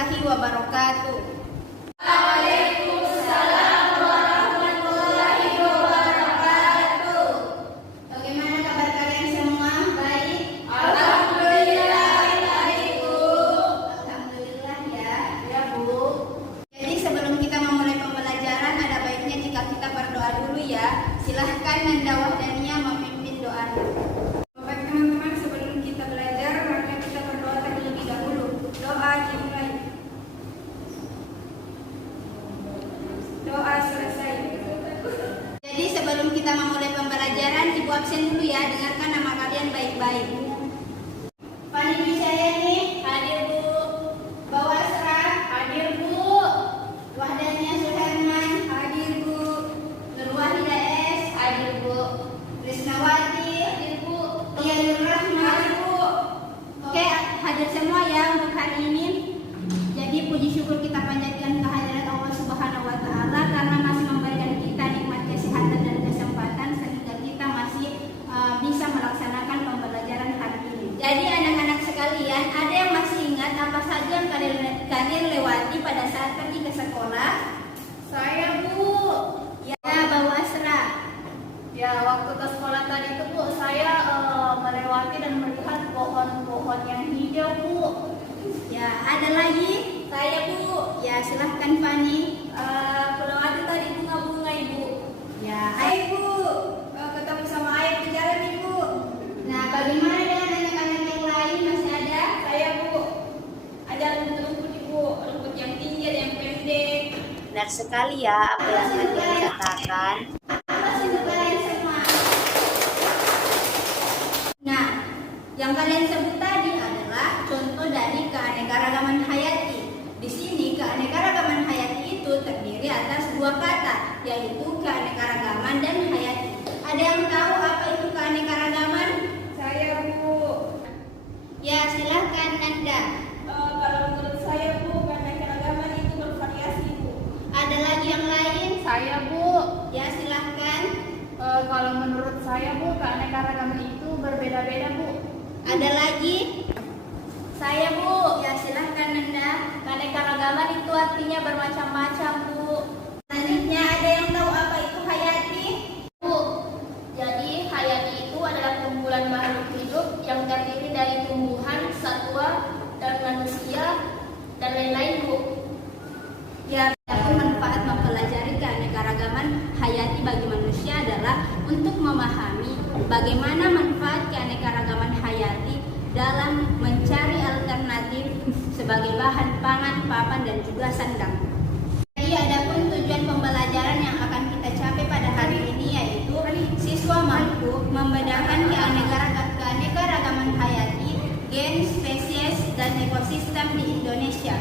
warahmatullahi wabarakatuh. Waalaikumsalam warahmatullahi wabarakatuh. Bagaimana kabar kalian semua? Baik? Alhamdulillah baik, Bu. Alhamdulillah ya. Ya, Bu. Jadi sebelum kita memulai pembelajaran, ada baiknya jika kita berdoa dulu ya. Silahkan Nanda Wahdania memimpin doanya. Bapak teman-teman, sebelum kita belajar, maka kita berdoa terlebih dahulu. Doa dimulai. Doa selesai. Jadi sebelum kita memulai pembelajaran, Ibu absen dulu ya. Dengarkan nama kalian baik-baik. Fani Wisayani, Hadir, Bu. Bawasra, Hadir, Bu. Wahdania Suherman, hadir Bu. Nurwahida S, Hadir, Bu. Krisnawati, Hadir, Bu. Yanur Rahman. Hadir, Bu. Oke, hadir semua ya untuk hari ini. Jadi puji syukur kita panjatkan kehadirat Allah Subhanahu wa taala karena masih memberikan kita nikmat kesehatan dan kesempatan sehingga kita masih bisa melaksanakan pembelajaran hari ini. Jadi anak-anak sekalian, ada yang masih ingat apa saja yang kalian lewati pada saat pergi ke sekolah? Saya, Bu. Ya, Bawasra. Ya, waktu ke sekolah tadi itu, Bu, saya melewati dan melihat pohon-pohon yang hijau, Bu. Ya, ada lagi? Saya, Bu. Ya, silahkan Fani. Melewati tadi bunga-bunga, Ibu. Ya, ayo Bu. Ketemu sama ayah di jalan, Ibu. Nah, bagaimana dengan anak-anak yang lain? Masih ada? Saya, Bu. Ada rumput-rumput, Ibu. Rumput yang tinggi, ada yang pendek. Benar sekali ya apa yang kalian katakan. Masih untuk kalian semua. Nah, yang kalian sebut tadi adalah contoh dari keanekaragaman hayati. Di sini keanekaragaman hayati itu terdiri atas dua kata, yaitu keanekaragaman dan hayati. Ada yang tahu apa itu keanekaragaman? Saya, Bu. Ya, silahkan Nanda. Kalau menurut saya, Bu, keanekaragaman itu bervariasi, Bu. Ada lagi yang lain? Saya, Bu. Ya, silahkan. Kalau menurut saya, Bu, keanekaragaman itu berbeda-beda, Bu. Ada lagi? Saya, Bu. Ya, silahkan Nanda. Keanekaragaman itu artinya bermacam-macam, Bu. Selanjutnya, ada yang tahu apa itu hayati? Bu, jadi hayati itu adalah kumpulan makhluk hidup yang terdiri dari tumbuhan, satwa, dan manusia, dan lain-lain, Bu. Ya, adapun manfaat mempelajari keanekaragaman hayati bagi manusia adalah untuk memahami bagaimana manfaat keanekaragaman hayati dalam mencari alternatif sebagai bahan pangan, papan, dan juga sandang. Jadi adapun tujuan pembelajaran yang akan kita capai pada hari ini yaitu siswa mampu membedakan keanekaragaman hayati, gen, spesies, dan ekosistem di Indonesia.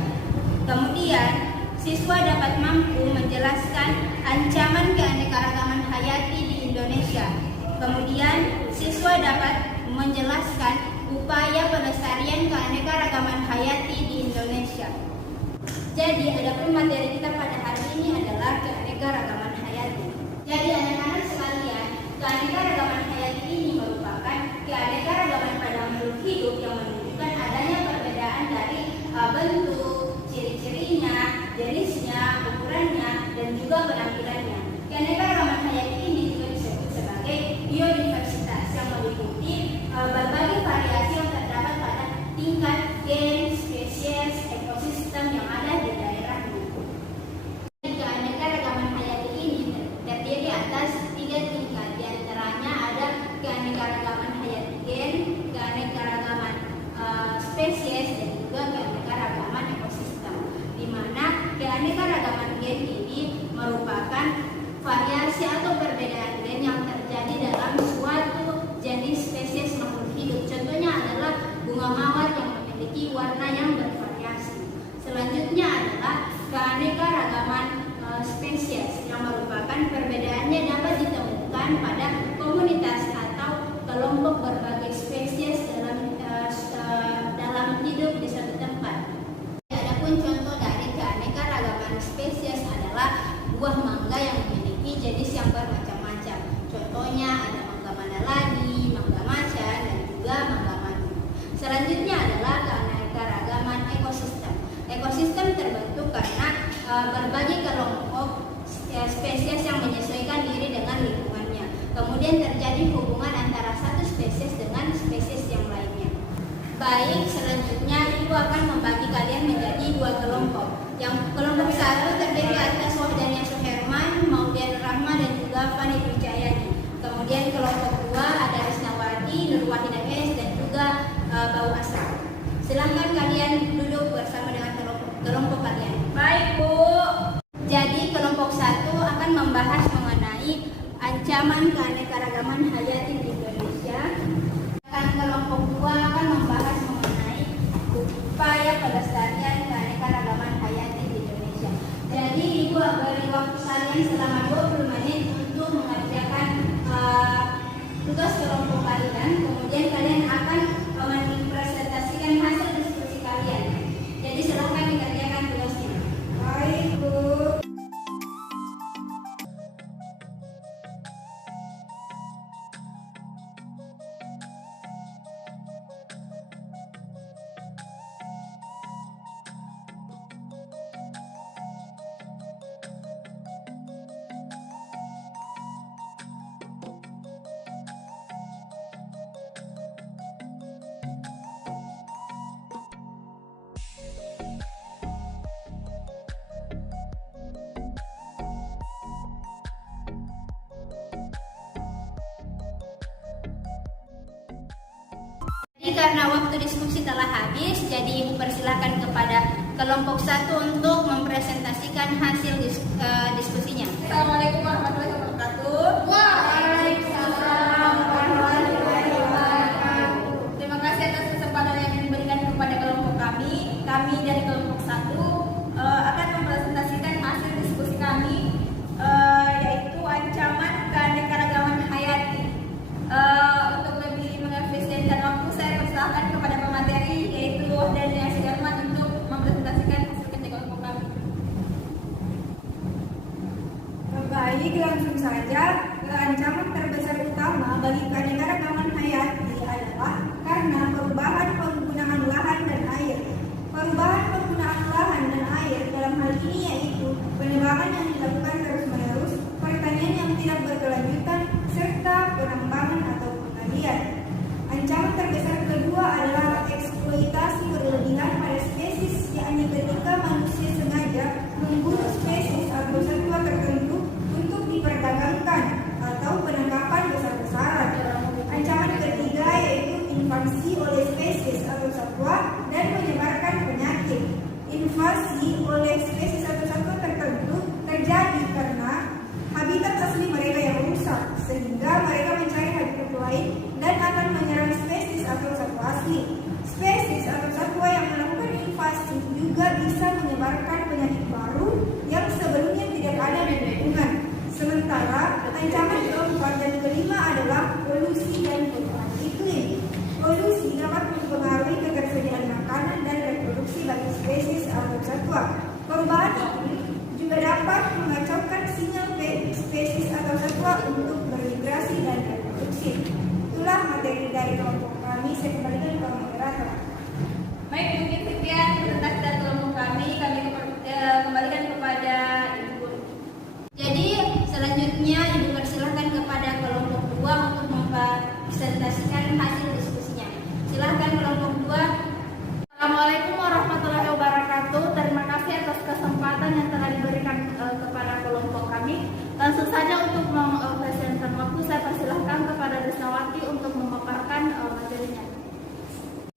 Kemudian, siswa dapat mampu menjelaskan ancaman keanekaragaman hayati di Indonesia. Kemudian, siswa dapat menjelaskan upaya pelestarian keanekaragaman hayati di Indonesia. Jadi, adapun materi kita pada hari ini adalah keanekaragaman hayati. Jadi, anak-anak sekalian, keanekaragaman hayati ini merupakan keanekaragaman pada makhluk hidup yang menunjukkan adanya perbedaan dari bentuk, ciri-cirinya, jenisnya, ukurannya, dan juga penampilannya. Keanekaragaman hayati ini juga disebut sebagai biodiversitas yang meliputi berbagai variasi yang terdapat pada tingkat gen, spesies, ekosistem yang ada di daerahnya. Keanekaragaman hayati ini terdiri atas 3 tingkat, di antaranya ada keanekaragaman hayati gen, keanekaragaman spesies, dan juga keanekaragaman ekosistem, di mana keanekaragaman gen ini merupakan variasi atau perbedaan gen yang terjadi dalam suatu jenis spesies makhluk hidup. Contohnya adalah bunga mawar yang memiliki warna yang bervariasi. Selanjutnya adalah keanekaragaman spesies yang merupakan perbedaannya dapat ditemukan pada komunitas atau kelompok berbagai spesies dalam hidup di suatu tempat. Adapun contoh dari keanekaragaman spesies adalah buah mangga yang memiliki jenis yang bermacam-macam. Contohnya ada mangga mana lagi, mangga macan, dan juga mangga madu. Selanjutnya adalah keanekaragaman ekosistem. Ekosistem berbagai kelompok spesies yang menyesuaikan diri dengan lingkungannya. Kemudian terjadi hubungan antara satu spesies dengan spesies yang lainnya. Baik, selanjutnya Ibu akan membagi kalian menjadi dua kelompok. Yang kelompok satu terdiri atas Wahdania Suherman, Maudian Rahma, dan juga Fani Durjayani. Kemudian kelompok dua ada Risnawati, Nurwahida S, dan juga Bau Asal. Silahkan kalian duduk bersama dengan kelompok kalian. Baik, Bu. Jadi kelompok satu akan membahas mengenai ancaman keanekaragaman hayati di Indonesia. Dan kelompok dua akan membahas mengenai upaya pelestarian keanekaragaman hayati di Indonesia. Jadi Ibu beri waktu kalian selama 20 menit untuk mengerjakan tugas kelompok kalian. Kemudian kalian akan mempresentasikan hasil diskusi kalian. Jadi silakan dikerjakan tugasnya. Baik, Bu. Jadi karena waktu diskusi telah habis, jadi Ibu persilahkan kepada kelompok satu untuk mempresentasikan hasil diskusinya. Assalamualaikum warahmatullahi wabarakatuh. Waalaikumsalam warahmatullahi wabarakatuh. Terima kasih atas kesempatan yang diberikan kepada kelompok kami. Kami dari kelompok satu akan mempresentasikan hasil diskusi kami, yaitu ancaman keanekaragaman hayati. Untuk lebih mengefisienkan waktu, saya persilahkan kepada pemateri, yaitu Wahdania Suherman, untuk mempresentasikan hasil kerja kelompok kami. Baik, langsung saja. Ancaman terbesar utama bagi keanekaragaman hayati adalah karena perubahan penggunaan lahan dan air. Perubahan penggunaan lahan dan air dalam hal ini yaitu penebangan yang dilakukan terus-menerus, pertanian yang tidak berkelanjutan, serta penambangan atau penggalian. Ancaman terbesar kedua adalah eksploitasi berlebihan pada spesies, yakni ketika manusia sengaja membunuh spesies atau satwa tertentu untuk diperdagangkan atau penangkapan besar-besaran. Ancaman ketiga yaitu invasi oleh spesies atau satwa dan menyebarkan penyakit. Invasi oleh spesies atau satwa tertentu terjadi karena habitat asli mereka yang rusak, sehingga mereka mencari habitat lain dan akan menyerang spesies atau satwa asli. Spesies atau satwa yang melakukan invasi juga bisa menyebarkan penyakit baru yang sebelumnya tidak ada di lingkungan. Sementara ancaman keempat dan kelima adalah polusi dan perubahan iklim. Polusi dapat mempengaruhi ketersediaan makanan dan reproduksi bagi spesies atau satwa. Perubahan iklim juga dapat mengacaukan sinyal spesies atau satwa untuk bermigrasi dan reproduksi. Itulah materi dari kelompok kami. Saya kembalikan ke moderator. Baik, mungkin sekian presentasi dari kelompok kami. Kami kembalikan kepada Ibu. Jadi selanjutnya Ibu persilahkan kepada kelompok dua untuk mempresentasikan hasil diskusinya. Silahkan kelompok dua. Assalamualaikum warahmatullahi wabarakatuh. Terima kasih atas kesempatan yang telah diberikan kepada kelompok kami. Langsung saja untuk mempresentasikan waktu, saya persilahkan kepada Risnawati untuk memaparkan materinya.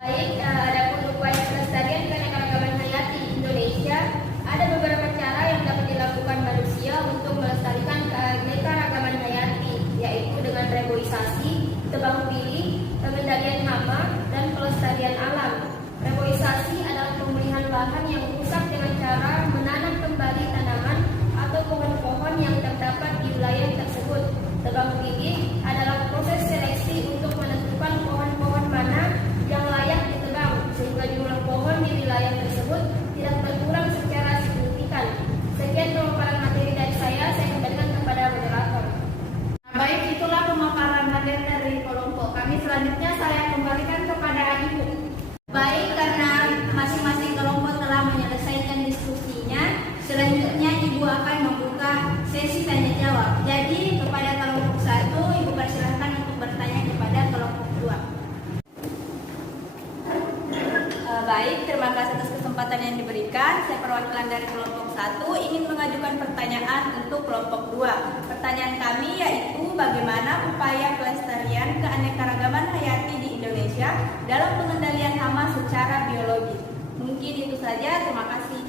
Baik, adapun upaya pelestarian keanekaragaman hayati di Indonesia, ada beberapa cara yang dapat dilakukan manusia untuk melestarikan keanekaragaman hayati, yaitu dengan reboisasi, tebang pilih, pengendalian hama, dan pelestarian alam. Reboisasi adalah pemulihan lahan yang rusak dengan cara menanam kembali tanaman atau pohon-pohon yang terdapat di wilayah tersebut. Tebang pilih adalah dari kelompok 1 ingin mengajukan pertanyaan untuk kelompok 2. Pertanyaan kami yaitu bagaimana upaya pelestarian keanekaragaman hayati di Indonesia dalam pengendalian hama secara biologis. Mungkin itu saja, terima kasih.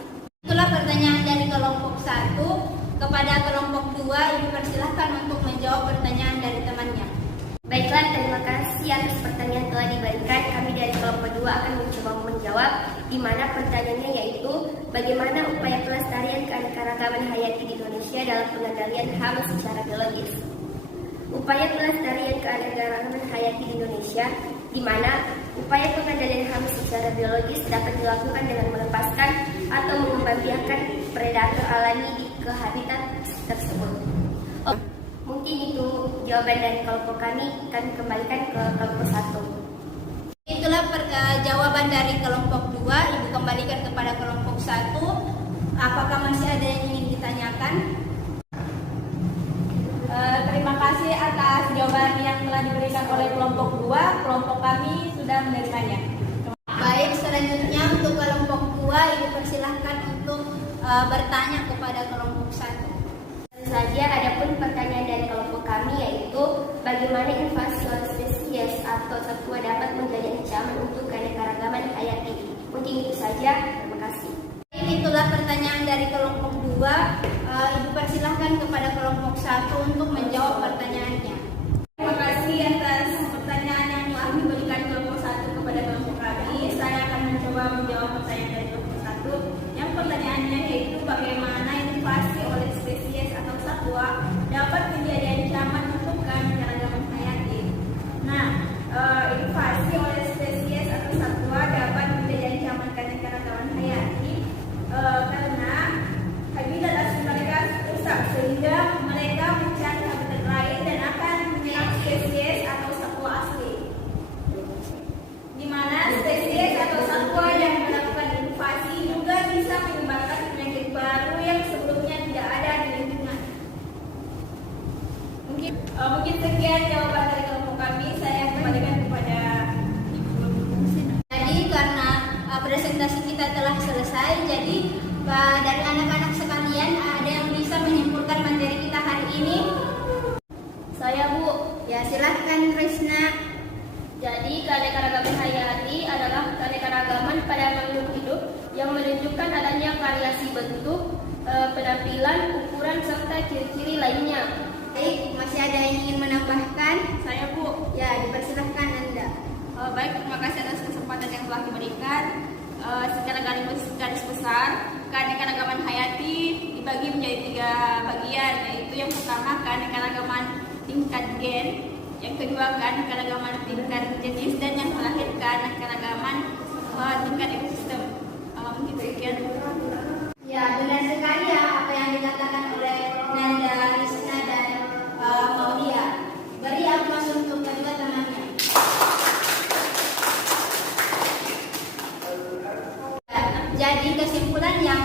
Itulah pertanyaan dari kelompok 1. Kepada kelompok 2, Ibu persilahkan untuk menjawab pertanyaan dari temannya. Baiklah, terima kasih atas pertanyaan telah diberikan. Kami dari kelompok 2 akan mencoba menjawab, di mana pertanyaannya yaitu bagaimana upaya pelestarian keanekaragaman hayati di Indonesia dalam pengendalian hama secara biologis. Upaya pelestarian keanekaragaman hayati di Indonesia, di mana upaya pengendalian hama secara biologis dapat dilakukan dengan melepaskan atau mengembangbiakkan predator alami ke habitat tersebut. Mungkin itu jawaban dari kelompok kami kembalikan ke kelompok 1. Itulah jawaban dari kelompok 2. Ibu kembalikan kepada kelompok 1. Apakah masih ada yang ingin ditanyakan? Terima kasih atas jawaban yang telah diberikan oleh kelompok 2. Kelompok kami sudah menerimanya. Baik, selanjutnya untuk kelompok 2, Ibu persilahkan untuk bertanya kepada kelompok 1. Saja adapun pertanyaan dari kelompok kami yaitu bagaimana invasi oleh spesies atau satwa dapat menjadi ancaman untuk keanekaragaman hayati. Mungkin itu saja, terima kasih. Itulah pertanyaan dari kelompok 2. Ibu persilahkan kepada kelompok 1 untuk menjawab pertanyaannya. Terima kasih atas pertanyaan yang telah diberikan kelompok 1 kepada kelompok kami. Saya akan mencoba menjawab pertanyaan dari kelompok 1. Yang pertanyaannya yaitu bagaimana invasi oleh spesies atau satwa dapat menjadi ancaman untuk keanekaragaman hayati. Nah, invasi oleh spesies atau satwa dapat menjadi ancaman keanekaragaman hayati karena habitat asli mereka rusak sehingga mereka mencari habitat lain dan akan menyerang spesies atau satwa asli. Di mana spesies atau satwa yang melakukan invasi juga bisa menyebarkan penyakit baru yang sebelumnya tidak ada di lingkungan. Mungkin sekian jawaban dari kelompok kami. Saya kembalikan kepada Ibu. Jadi karena presentasi kita telah selesai, jadi dari anak-anak sekalian ada yang bisa menyimpulkan materi kita hari ini? Saya, Bu. Ya, silahkan Krisna. Jadi, keanekaragaman hayati adalah keanekaragaman pada makhluk hidup yang menunjukkan adanya variasi bentuk, penampilan, ukuran, serta ciri-ciri lainnya. Baik, masih ada yang ingin menambahkan? Saya, Bu. Ya, dipersilahkan Anda. Baik, terima kasih atas kesempatan yang telah diberikan. Secara garis besar, keanekaragaman hayati dibagi menjadi 3 bagian, yaitu yang pertama keanekaragaman tingkat gen, yang kedua keanekaragaman tingkat jenis, dan yang terakhir keanekaragaman tingkat ekosistem. Mungkin sekian. Ya, benar sekali ya apa yang dikatakan oleh Nanda, Krisna, dan Maudia. Beri aplaus untuk kedua temannya. Jadi kesimpulan yang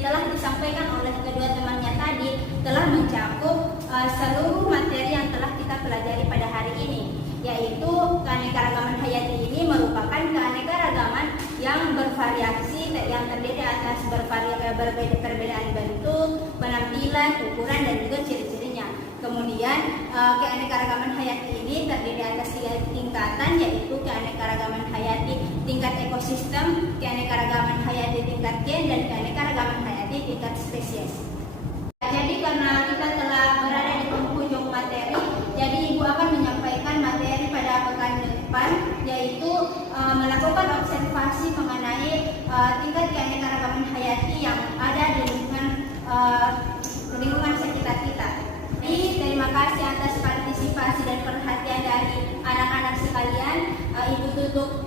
telah disampaikan oleh kedua temannya tadi telah mencakup seluruh materi yang telah kita pelajari pada hari ini, yaitu keanekaragaman hayati ini merupakan keanekaragaman yang bervariasi, yang terdiri atas perbedaan bentuk, penampilan, ukuran, dan juga ciri-cirinya. Kemudian keanekaragaman hayati ini terdiri atas 3 tingkatan, yaitu keanekaragaman hayati tingkat ekosistem, keanekaragaman hayati tingkat gen, dan keanekaragaman hayati tingkat spesies. Jadi karena kita telah berada di penghujung materi, jadi Ibu akan menyampaikan materi pada pekan depan, yaitu melakukan observasi mengenai tingkat keanekaragaman hayati yang ada di lingkungan sekitar kita. Jadi terima kasih atas partisipasi dan perhatian dari anak-anak sekalian. Ibu tutup